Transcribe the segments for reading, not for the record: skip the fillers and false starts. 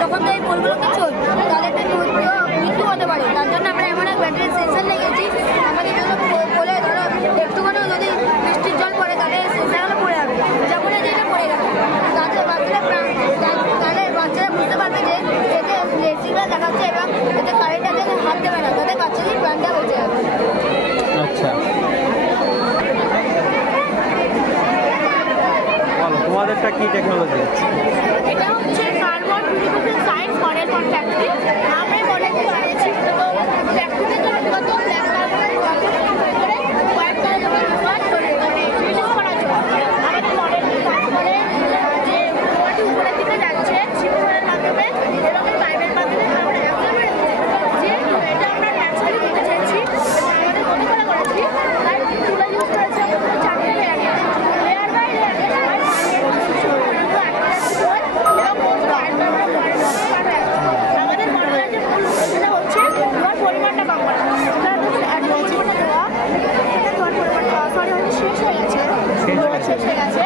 তখন তো এই পোলগুলোকে চল তাদের মৃত্যু হতে পারে। তার জন্য আমরা এমন এক ব্যাটারি সেন্সার লেগেছি আমাদের জন্য পোলে ধরো একটুখানি যদি বৃষ্টির জল পড়ে তাদের সেন্সারগুলো পড়ে যাবে, যখন যেটা পড়ে গেছে তাদের বাচ্চারা বুঝতে পারবে যে এতে রেসিপিটা দেখাচ্ছে এবং এতে কারেন্টটাকে হাত দেবে না, তাদের বাচ্চাদের প্রাণটা বেঁচে যাবে। আচ্ছা, তোমাদেরটা কি টেকনোলজি? এটা হচ্ছে carbon purification science model for factory. আমরা এই মডেলটি বানিয়েছি তো ফ্যাক্টরিতে যত ব্ল্যাক কার্বন করে হোয়াইট কার্বন রিলিজ করার জন্য আমাদের মডেলটি কাজ করে যে ধোঁয়াটি উপরের দিকে যাচ্ছে শিপমের মাধ্যমে এরকম পাইপের মাধ্যমে আমরা যেহেতু এটা আমরা ন্যাচারালি দিতে চাইছি এবং আমাদের মতো করে করেছি তাই তুলা ইউজ করেছি আমরা 4টে লেয়ার বাই লেয়ার আমাদের মডেলের যে মূল উদ্দেশ্যটা হচ্ছে ধোঁয়ার পরিমাণটা কম করা। শেষ হয়ে গেছে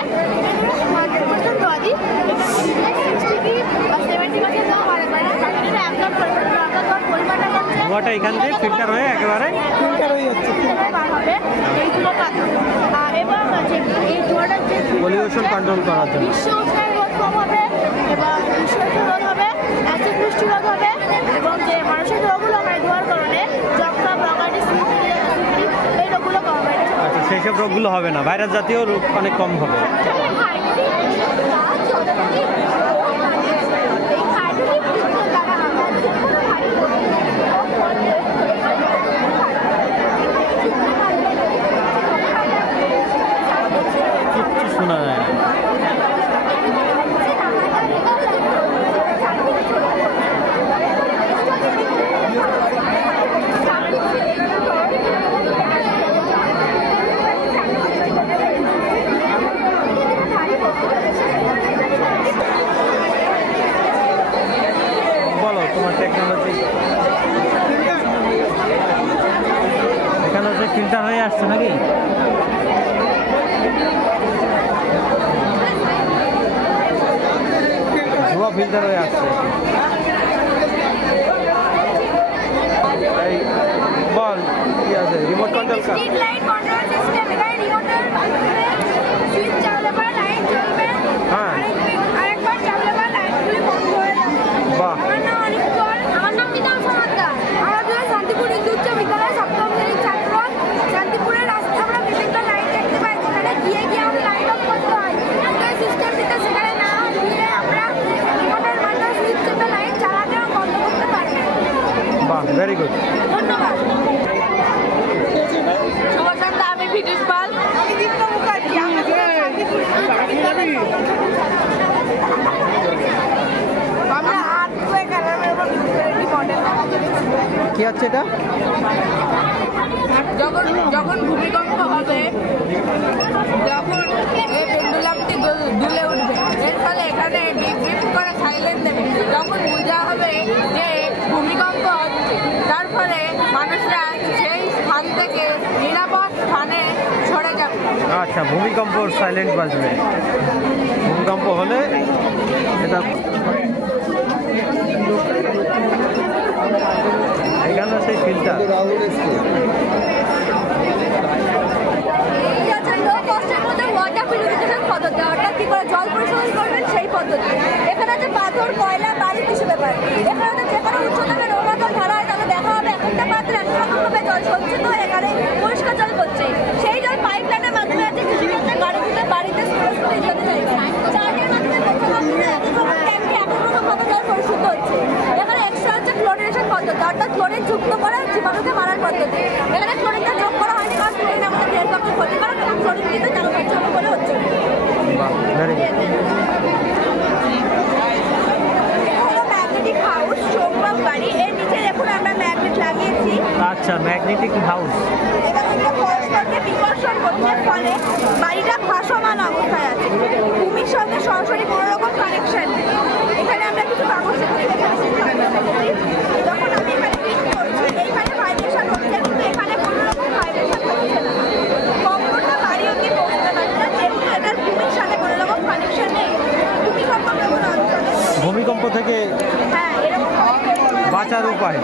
100% ধোঁয়া দিই 60 বা 70% ধোঁয়া বাড়ে এটা অ্যাবজর্ব করে পরিমাণটা কমছে, ধোঁয়াটা এখান থেকে ফিল্টার হয়ে একেবারে ফিল্টার হয়ে যাচ্ছে, বার হবে এইগুলোর মাধ্যমে এবং এই ধোঁয়াটার যে পলিউশন কন্ট্রোল করার জন্য বিশ্ব উষ্ণায়ন রোধ কম হবে এবং বিশ্ব রোধ হবে, অ্যাসিড বৃষ্টি রোধ হবে এবং যে মানসিক রোগগুলো হয় ধোঁয়ার কারণে যক্ষা, ব্রঙ্কাইটিস, এই রোগগুলো কম হবে। আচ্ছা, সেই সব রোগগুলো হবে না, ভাইরাস জাতীয় রোগ অনেক কম হবে। কিচ্ছু শোনা যায় না। বলো তোমার টেকনোলজি। এখানে হচ্ছে ফিল্টার হয়ে আসছে নাকি? ধোঁয়া ফিল্টার হয়ে আসছে। এই বল কি আছে? Remote control car street light control system, এখানে রিমোটের মাধ্যমে সুইচ চালালে পরে লাইট জ্বলবে। হ্যাঁ, আরেকবার চালালে পরে লাইটগুলি বন্ধ হয়ে যাবে। বাহ, আমার নাম অনিক কর, আমার নাম নিতাম সমাদ্দার। আমরা দুজন শান্তিপুর হিন্দু উচ্চ বিদ্যালয়ের 7ম শ্রেণীর ছাত্র। শান্তিপুরের রাস্তায় আমরা বিভিন্ন লাইট দেখতে পাই, যেখানে গিয়ে আমরা লাইট অফ করতে হয়। কিন্তু এই সিস্টেমটিতে সেখানে না গিয়ে আমরা রিমোটের মাধ্যমে সুইচ চেপে লাইট চালাতে এবং বন্ধ করতে পারি। বাহ, ভেরি গুড। ধন্যবাদ। শুভসন্ধ্যা, আমি ভিডিস পাল। আমি দীপ্ত মুখার্জি। আমরা আর্থকুয়েক অ্যালার্মের উপর ভিত্তি করে একটি মডেল বানাচ্ছি। কি হচ্ছে এটা? যখন ভূমিকম্প হবে যখন এই পেন্ডুলামটি দুলে উঠবে, এর ফলে এখানে ডিপ ডিপ করে সাইলেন্ট দেবে। যখন বোঝা হবে যে ভূমিকম্প হচ্ছে, তার ফলে মানুষরা সেই স্থান থেকে নিরাপদ স্থানে সরে যাবে। আচ্ছা, ভূমিকম্প সাইলেন্ট বাজবে। ভূমিকম্প হলে এটা এখানে সেই ফিল্টার। এই আছে লো কস্টের মধ্যে ওয়াটার পিউরিফিকেশন পদ্ধতি, অর্থাৎ কি করে জল পরিশোধন করবেন সেই পদ্ধতি। এখানে আছে পাথর, কয়লা, বালি কিছু ব্যাপার। এখানে যে কোনো উচ্চতাকে নোংরা জল ঢালা হয় তাহলে দেখা হবে একটা পাত্রে একরকমভাবে জল সঞ্চিত হয়ে এখানে পরিষ্কার জল করছে। সেই জল পাইপ লাইনের মাধ্যমে আছে কিছু ক্ষেত্রে বাড়িতে স্কুলে ইত্যাদি জায়গায় চার্জের মাধ্যমে ট্যাঙ্কে একরকমভাবে জল পরিশুদ্ধ হচ্ছে। এখানে এক্সট্রা হচ্ছে ক্লোরিনেশন পদ্ধতি, অর্থাৎ ক্লোরিন যুক্ত করে জীবাণুকে মারার পদ্ধতি। এখানে ক্লোরিনটা যোগ করা হয়নি কারণ ক্লোরিন আমাদের দেহের পক্ষে ক্ষতিকারক এবং ক্লোরিন কিন্তু জানো হচ্ছে বলে হচ্ছে। ম্যাগনেটিক হাউস, চৌম্বক বাড়ি, এর নিচে দেখুন আমরা ম্যাগনেট লাগিয়েছি। আচ্ছা, ম্যাগনেটিক হাউস। এবং এটা পরস্পরকে বিকর্ষণ করছে, ফলে বাড়িটা ভাসমান অবস্থায় আছে। ভূমির সঙ্গে সরাসরি কোনো রকম কানেকশন নেই। এখানে আমরা কিছু কাগজ যখন আমি এখানে ক্লিক করছি এইখানে ভাইব্রেশন হচ্ছে, কিন্তু এখানে কোনো রকম ভাইব্রেশন হচ্ছে না। কম্পনটা বাড়ি অব্দি পৌঁছতে পারছে না, যেহেতু এটার ভূমির সাথে কোনো রকম কানেকশন নেই। ভূমিকম্প প্রবণ অঞ্চলে ভূমিকম্প থেকে হ্যাঁ এরকম বাঁচার উপায়।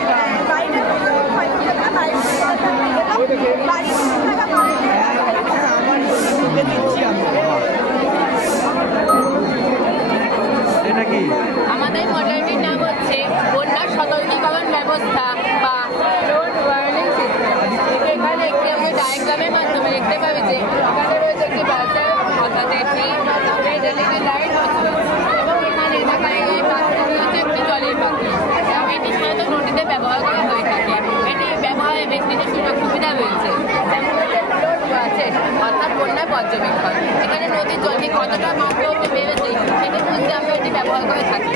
এটা কি? আমাদের মডেলটির নাম হচ্ছে বন্যার সতর্কীকরণ ব্যবস্থা বা ফ্লোড ওয়ার্নিং সিস্টেম। এখানে একটি আমরা ডায়াগ্রামের মাধ্যমে দেখতে পাবে যে এখানে রয়েছে একটি বাজার অর্থাৎ একটি রেড এলইডি লাইট এবং এখানে দেখা যায় পাত্রটি হচ্ছে একটি জলের পাত্র এবং এটি সাধারণত নদীতে ব্যবহার করা হয়ে থাকে। এটি ব্যবহারে বেশ কিছু সুযোগ সুবিধা রয়েছে, যেমন হচ্ছে ফ্লোড ওয়াচেস অর্থাৎ বন্যার পর্যবেক্ষণ। এখানে নদীর জলটি কতটা মাত্রা অবধি বেড়েছে সেটি বুঝতে আমরা এটি ব্যবহার করে থাকি।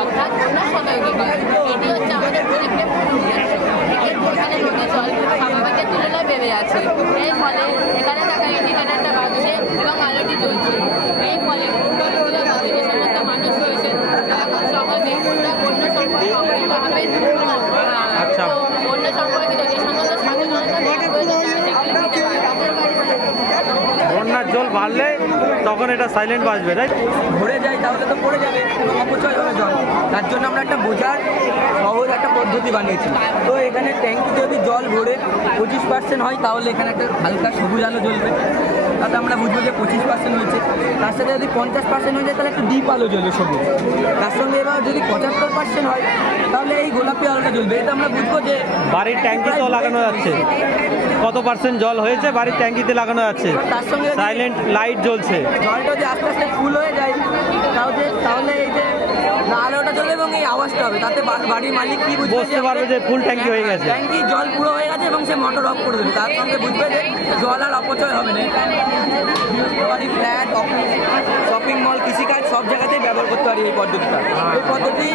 অর্থাৎ বন্যার সতর্কীকরণ, এটি হচ্ছে আমাদের প্রজেক্টের মূল উদ্দেশ্য। এখানে নদীর জল স্বাভাবিকের তুলনায় বেড়ে আছে, এর ফলে এখানে থাকা ইন্ডিকেটারটা বাড়ছে এবং আলোটি জ্বলছে। এই ফলে যে সমস্ত মানুষ রয়েছেন তারা খুব সহজেই বন্যা সম্পর্কে অবহিত হবেন। আচ্ছা, বন্যা সম্পর্কিত যে সমস্ত সচেতনতা প্রয়োজন সেগুলি দিতে পারবে। বন্যার জল বাড়লে তখন এটা সাইলেন্ট বাজবে, তাই? ভরে যায় তাহলে তো পড়ে যাবে এবং অপচয় হবে জল। তার জন্য আমরা একটা বোঝার সহজ একটা পদ্ধতি বানিয়েছি। তো এখানে ট্যাঙ্কিতে যদি জল ভরে 25% হয় তাহলে এখানে একটা হালকা সবুজ আলো জ্বলবে, তাতে আমরা বুঝবো যে 25% হয়েছে। তার সাথে যদি 50% হয়ে যায় তাহলে একটা ডিপ আলো জ্বলবে সবুজ। তার সঙ্গে এবার যদি 75% হয় তাহলে এই গোলাপি আলোটা জ্বলবে। এটা আমরা বুঝবো যে বাড়ির ট্যাঙ্কিতেও লাগানো যাচ্ছে। কত পার্সেন্ট জল হয়েছে বাড়ির ট্যাঙ্কিতে লাগানো যাচ্ছে, তার সঙ্গে সাইলেন্ট লাইট জ্বলছে। জলটা যদি আস্তে আস্তে ফুল হয়ে যায় তাহলে এই যে আলোটা জ্বলবে এবং এই আওয়াজটা হবে, তাতে বাড়ির মালিক কি বুঝতে পারবে যে ফুল ট্যাঙ্কি হয়ে গেছে, ট্যাঙ্কি জল পুরো হয়ে গেছে এবং সে মোটর অফ করে দেবে। তার সঙ্গে বুঝবে যে জল আর অপচয় হবে না। বাড়ি, ফ্ল্যাট, অফিস, শপিং মল, কৃষিকাজ সব জায়গাতেই ব্যবহার করতে পারি এই পদ্ধতিটা। এই পদ্ধতি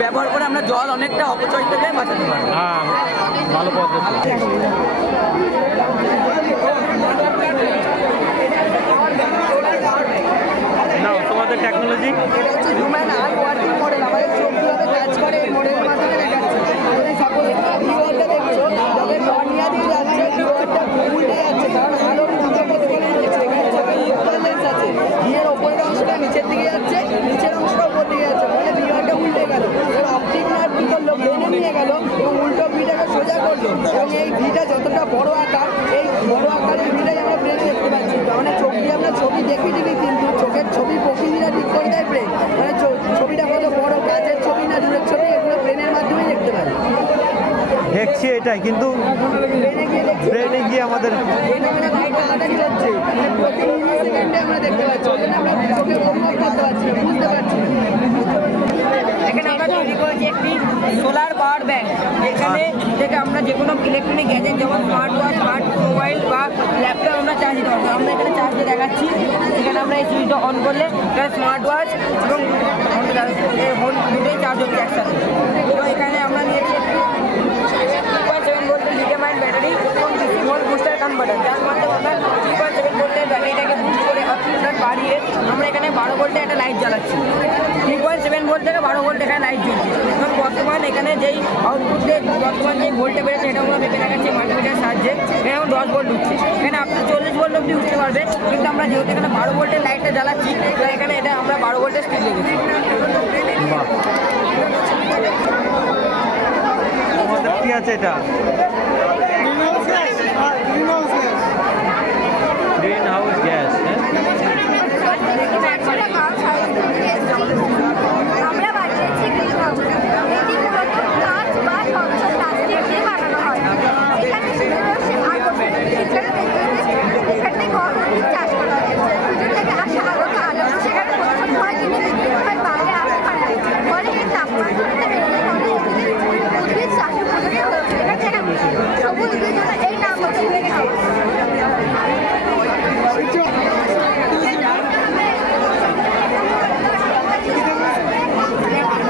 ব্যবহার করে আমরা জল অনেকটা অপচয় থেকে বাঁচাতে পারি। হ্যাঁ, ভালো পদ্ধতি। নাও তোমাদের টেকনোলজি। এটা হচ্ছে হিউম্যান আই ওয়ার্কিং মডেল। আমাদের চোখ কীভাবে কাজ করে এই মডেলের মাধ্যমে দেখাচ্ছে। যদি সাপোজ ভিউয়ারটা দেখছো, যখন কর্নিয়া দিয়ে যাচ্ছে ভিউয়ারটা উল্টে যাচ্ছে, কারণ আলোর উল্টো পথে চলে যাচ্ছে। এখানে চোখে ইকুয়ালেন্স আছে, ভিউয়ের ওপরের অংশটা নিচের দিকে যাচ্ছে, নিচের অংশটা উপর দিকে যাচ্ছে, ফলে ভিউয়ারটা উল্টে গেল। এবার অপটিক নার্ভ কী করলো, ব্রেনে নিয়ে গেল এবং উল্টো ভিটাকে সোজা করলো এবং এই ভিটা যতটা বড় আকার, এই বড় আকারের ভিটাই আমরা ব্রেনে দেখতে পাচ্ছি। মানে চোখ দিয়ে আমরা ছবি দেখি ঠিকই, কিন্তু চোখের ছবি প্রকৃতিটা ঠিক করে দেয় ব্রেন। মানে ছবিটা কত বড়, কাছের ছবি না দূরের ছবি, এগুলো ব্রেনের মাধ্যমেই দেখতে পাই। দেখছি এটাই, কিন্তু ব্রেনে গিয়ে আমাদের প্রতি মিলি সেকেন্ডে আমরা দেখতে পাচ্ছি, ওই জন্য আমরা চোখে অনুভব করতে পারছি, বুঝতে পারছি। এখানে আমরা তৈরি করেছি একটি সোলার পাওয়ার ব্যাংক। এখানে থেকে আমরা যে কোনো ইলেকট্রনিক গ্যাজেট যেমন স্মার্ট ওয়াচ, স্মার্ট মোবাইল বা ল্যাপটপ আমরা চার্জ দিতে পারবো। আমরা এখানে চার্জ দিয়ে দেখাচ্ছি। এখানে আমরা এই সুইচটা অন করলে এখানে স্মার্ট ওয়াচ এবং ফোন দুটোই চার্জ হচ্ছে একসাথে। তো এখানে আমরা নিয়েছি 3.7 ভোল্টের লিথিয়াম আয়ন ব্যাটারি এবং 50 ভোল্ট বুস্টার কনভার্টার, যার মাধ্যমে আমরা 3.7 ভোল্টের ব্যাটারিটাকে বুস্ট করে বাড়িয়ে আমরা এখানে 12 ভোল্টে একটা লাইট জ্বালাচ্ছি। 3.7 ভোল্ট থেকে 12 ভোল্ট এখানে লাইট জ্বলছে এবং বর্তমান এখানে যেই আউটপুট দিয়ে বর্তমান যেই ভোল্টে বেড়েছে এটা আমরা মেপে দেখাচ্ছি মাল্টিমিটারের সাহায্যে। এখানে 10 ভোল্ট উঠছে, এখানে আপনি 40 ভোল্ট অবধি উঠতে পারবে, কিন্তু আমরা যেহেতু এখানে 12 ভোল্টের লাইটটা জ্বালাচ্ছি তাই এখানে এটা আমরা 12 ভোল্টের স্পিড লেগেছি। তোমাদের কি আছে এটা? Green house gas. আমরা বানিয়েছি গ্রিন হাউস। এটি মূলত কাঁচ বা স্বচ্ছ প্লাস্টিক দিয়ে বানানো হয়। এখানে সূর্যরশ্মি আকর্ষণ এখানে গরম চাষ করা হয়েছে। সূর্য থেকে আসা আলোকে আলো সেখানে প্রস্তুত হয়, কিন্তু হয় বাইরে আসতে পারে না। ফলে এর তাপমাত্রা বেড়ে ফলে উদ্ভিদ চাষ উপযোগী হয়েছে। এখানে সবুজ উদ্ভিদের জন্য এই নাম হচ্ছে গ্রিন হাউস।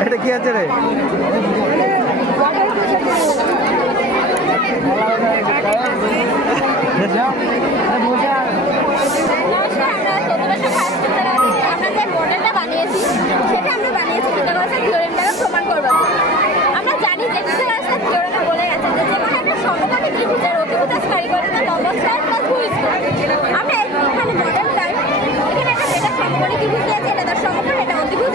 এটা কি আছে রে? আমরা যে মডেলটা বানিয়েছি সেটা আমরা বানিয়েছি পিথাগোরাসের থিওরেম দ্বারা প্রমাণ করবার জন্য। আমরা জানি যে পিথাগোরাসের থিওরেমে বলে গেছে যে যেমন একটা সমকোণী ত্রিভুজের অতিভুজ কারিগরি নমস্কার প্লাস ভূস্কার। আমরা এখানে মডেল টাইপ এখানে একটা যেটা সমকোণী ত্রিভুজ দিয়েছে এটা তার সমকোণ, এটা অতিভুজ,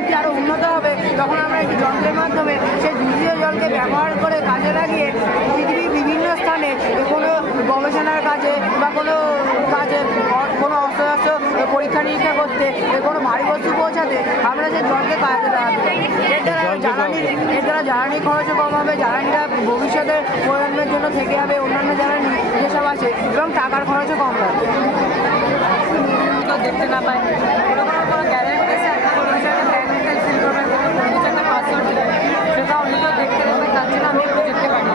প্রযুক্তি আরও উন্নত হবে, তখন আমরা একটি যন্ত্রের মাধ্যমে সেই দূষিত জলকে ব্যবহার করে কাজে লাগিয়ে পৃথিবীর বিভিন্ন স্থানে কোনো গবেষণার কাজে বা কোনো কাজে কোনো অস্ত্র পরীক্ষা নিরীক্ষা করতে কোনো ভারী বস্তু পৌঁছাতে আমরা যে জলকে কাজে লাগাতে পারি। এর দ্বারা জ্বালানি খরচও কম হবে, জ্বালানিটা ভবিষ্যতে প্রজন্মের জন্য থেকে যাবে, অন্যান্য জ্বালানি যেসব আছে, এবং টাকার খরচও কম লাগবে। দেখতে না পায় কোনো গ্যারেন্টি আছে টেকনিক্যাল ফিল করবেন একটা পাসওয়ার্ড সেটা অনেকেও দেখতে পাবে, তার জন্য আমি একটু দেখতে পারি।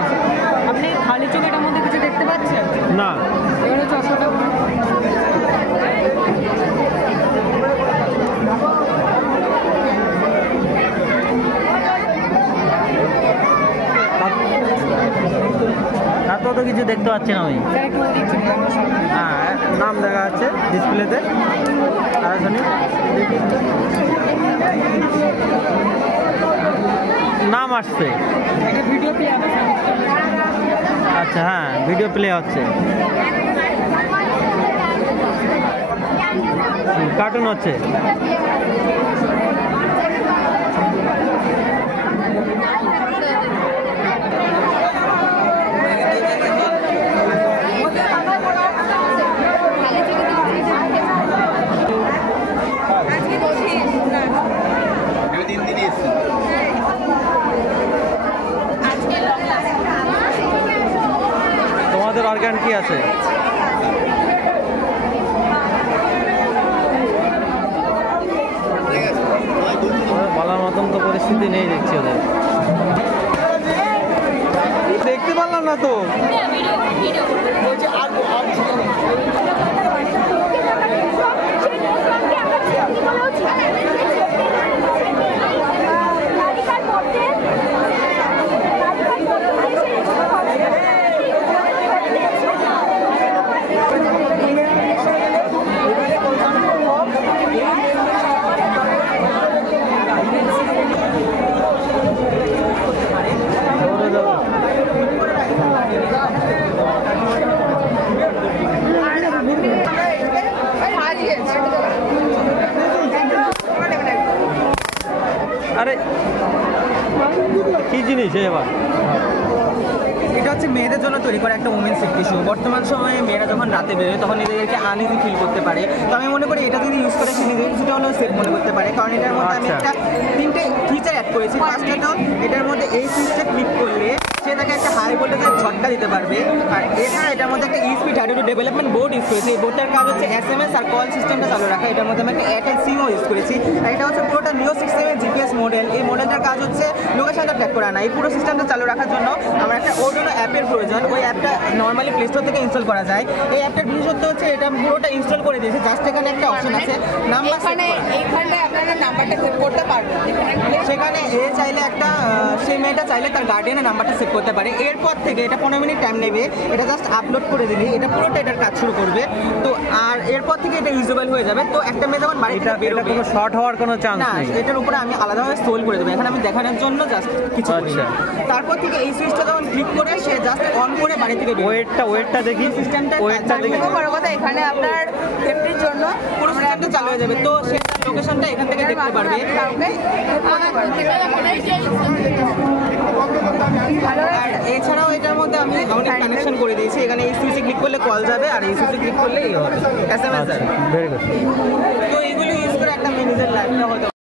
আপনি খালি চোখ এটার মধ্যে কিছু দেখতে পাচ্ছেন না? এবারে চশমাটা এত তো কিছু দেখতে পাচ্ছি না আমি। হ্যাঁ, নাম দেখা যাচ্ছে ডিসপ্লেতে। আর শুনি নাম আসছে। ভিডিও প্লে হবে। আচ্ছা, হ্যাঁ, ভিডিও প্লে হচ্ছে, কার্টুন হচ্ছে। তোমাদের অর্গান কি আছে? বলার মতন তো পরিস্থিতি নেই দেখছি ওদের। দেখতে পারলাম না তো। আরে কি জিনিস এবার? এটা হচ্ছে মেয়েদের জন্য তৈরি করা একটা উমেন সেফটি শু। বর্তমান সময়ে মেয়েরা যখন রাতে বেরোয় তখন নিজেদেরকে আনইজি ফিল করতে পারে। তো আমি মনে করি এটা যদি ইউজ করে সে নিজেকে কিছুটা হলেও সেফ মনে করতে পারে, কারণ এটার মধ্যে আমি একটা 3টে ফিচার অ্যাড করেছি। ফার্স্ট হলো এটার মধ্যে এই সুইচটা ক্লিক করলে সে তাকে একটা হাই ভোল্টেজের ঝটকা দিতে পারবে। আর এছাড়া এটার মধ্যে একটা ইউএসবি 32 ডেভেলপমেন্ট বোর্ড ইউজ করেছি। এই বোর্ডটার কাজ হচ্ছে SMS আর কল সিস্টেমটা চালু রাখা। এটার মধ্যে আমি একটা এয়ারটেল সিমও ইউজ করেছি। আর এটা হচ্ছে পুরোটা নিও 6 জিপিএস মডেল। এই মডেলটার কাজ হচ্ছে লোকেশনটা ট্র্যাক করা না। এই পুরো সিস্টেমটা চালু রাখার জন্য আমার একটা Arduino অ্যাপের প্রয়োজন। ওই অ্যাপটা নর্মালি প্লে স্টোর থেকে ইনস্টল করা যায়। এই অ্যাপটার বিশেষত্ব হচ্ছে এটা পুরোটা ইনস্টল করে দিয়েছে। জাস্ট এখানে একটা অপশন আছে নাম্বার, এইখানে আপনারা নাম্বারটা সেভ করতে পারবেন। সেখানে এ চাইলে একটা সেই মেয়েটা চাইলে তার গার্ডিয়ানের নাম্বারটা সেভ করতে পারে। এরপর থেকে এটা 15 মিনিট টাইম নেবে। এটা জাস্ট আপলোড করে দিলে এটা পুরোটা এটার কাজ শুরু করবে। তো আর এরপর থেকে এটা ইউজেবল হয়ে যাবে। তো একটা মেয়ে যখন বাড়ি থেকে বেরোবে, কোনো শর্ট হওয়ার কোনো চান্স না, নেই। এটার উপরে আমি আলাদাভাবে স্ক্রল করে দেবো। এখন আমি দেখানোর জন্য জাস্ট কিছু করি না। তারপর থেকে এই সুইচটা যখন ক্লিক করে সে জাস্ট অন করে বাড়ি থেকে বেরোবে। ওয়েটটা দেখি, সিস্টেমটা দেখি। বড় কথা এখানে আপনার সেফটির জন্য পুরো সিস্টেমটা চালু হয়ে যাবে। তো সে লোকেশনটা এখান থেকে দেখতে পারবে। আর এছাড়াও এটার মধ্যে আমি অনেক কানেকশন করে দিয়েছি। এখানে এই সুইচে ক্লিক করলে কল যাবে আর এই সুইচে ক্লিক করলে এই হবে SMS যাবে। Very good. তো এইগুলো ইউজ করে একটা মেয়ে নিজের লাইফটা হয়তো